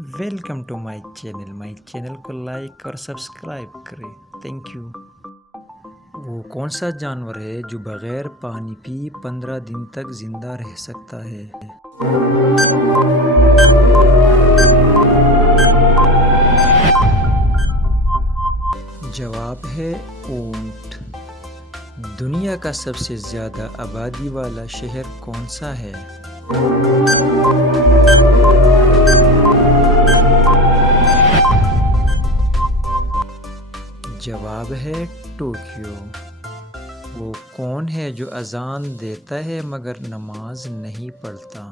Welcome to my channel کو like اور subscribe کریں، تھینک یو۔ وہ کون سا جانور ہے جو بغیر پانی پی 15 دن تک زندہ رہ سکتا ہے؟ جواب ہے اونٹ۔ دنیا کا سب سے زیادہ آبادی والا شہر کون سا ہے؟ جواب ہے ٹوکیو۔ وہ کون ہے جو اذان دیتا ہے مگر نماز نہیں پڑھتا؟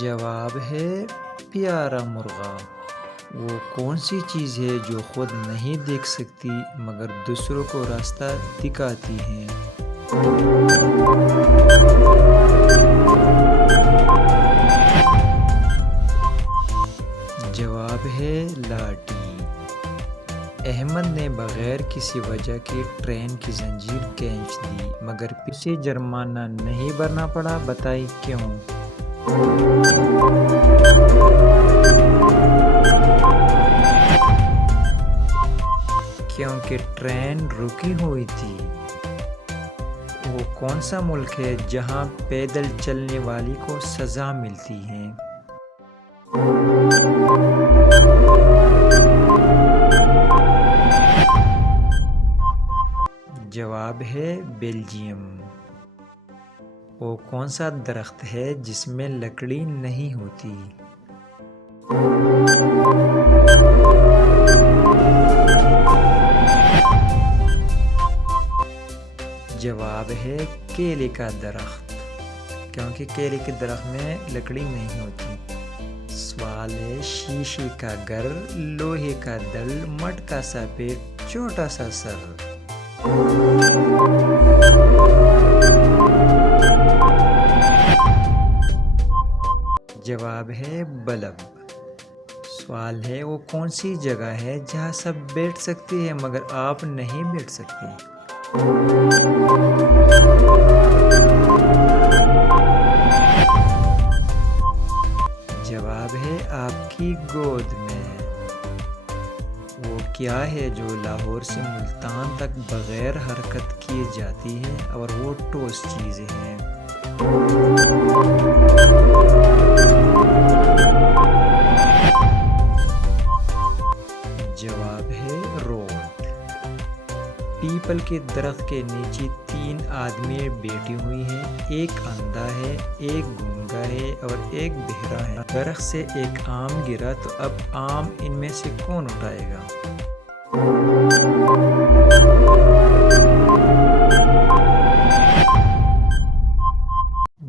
جواب ہے پیارا مرغا۔ وہ کون سی چیز ہے جو خود نہیں دیکھ سکتی مگر دوسروں کو راستہ دکھاتی ہے؟ جواب ہے لاٹھی۔ احمد نے بغیر کسی وجہ کے ٹرین کی زنجیر کھینچ دی مگر اسے جرمانہ نہیں بھرنا پڑا، بتائیں کیوں؟ کیونکہ ٹرین رکی ہوئی تھی۔ وہ کون سا ملک ہے جہاں پیدل چلنے والی کو سزا ملتی ہے؟ جواب ہے بیلجیم۔ وہ کون سا درخت ہے جس میں لکڑی نہیں ہوتی؟ جواب ہے کیلے کا درخت، کیونکہ کیلے کے درخت میں لکڑی نہیں ہوتی۔ سوال ہے شیشے کا گھر، لوہے کا دل، مٹکا سا پیٹ، چھوٹا سا سر۔ جواب ہے بلب۔ سوال ہے وہ کون سی جگہ ہے جہاں سب بیٹھ سکتے ہیں مگر آپ نہیں بیٹھ سکتے؟ جواب ہے آپ کی گود میں۔ وہ کیا ہے جو لاہور سے ملتان تک بغیر حرکت کیے جاتی ہے اور وہ ٹھوس چیزیں ہیں؟ جواب ہے روڈ۔ پیپل کے درخت کے نیچے 3 آدمی بیٹھی ہوئی ہیں، ایک اندھا ہے، ایک گونگا ہے اور ایک بہرا ہے۔ درخت سے ایک آم گرا تو اب آم ان میں سے کون اٹھائے گا؟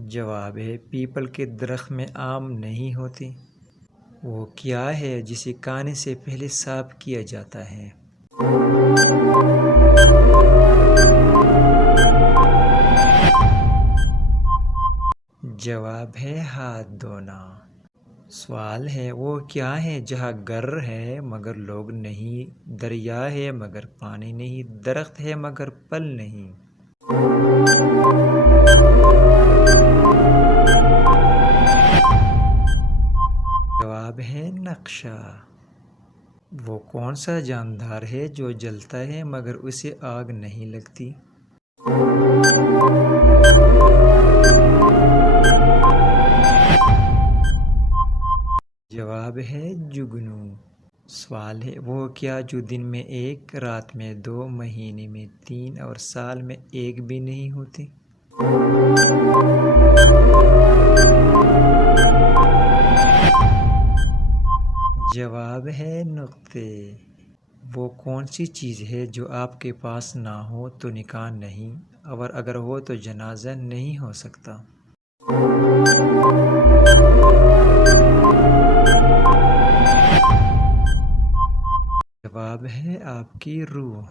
جواب ہے پیپل کے درخت میں آم نہیں ہوتی۔ وہ کیا ہے جسے کھانے سے پہلے صاف کیا جاتا ہے؟ جواب ہے ہاتھ دھونا۔ سوال ہے وہ کیا ہے جہاں گھر ہے مگر لوگ نہیں، دریا ہے مگر پانی نہیں، درخت ہے مگر پھل نہیں؟ جواب ہے نقشہ۔ وہ کون سا جاندار ہے جو جلتا ہے مگر اسے آگ نہیں لگتی؟ جواب ہے جگنو۔ سوال ہے وہ کیا جو دن میں 1، رات میں 2، مہینے میں 3 اور سال میں 1 بھی نہیں ہوتی؟ جواب ہے نقطے۔ وہ کون سی چیز ہے جو آپ کے پاس نہ ہو تو نکاح نہیں اور اگر ہو تو جنازہ نہیں ہو سکتا؟ جواب ہے آپ کی روح۔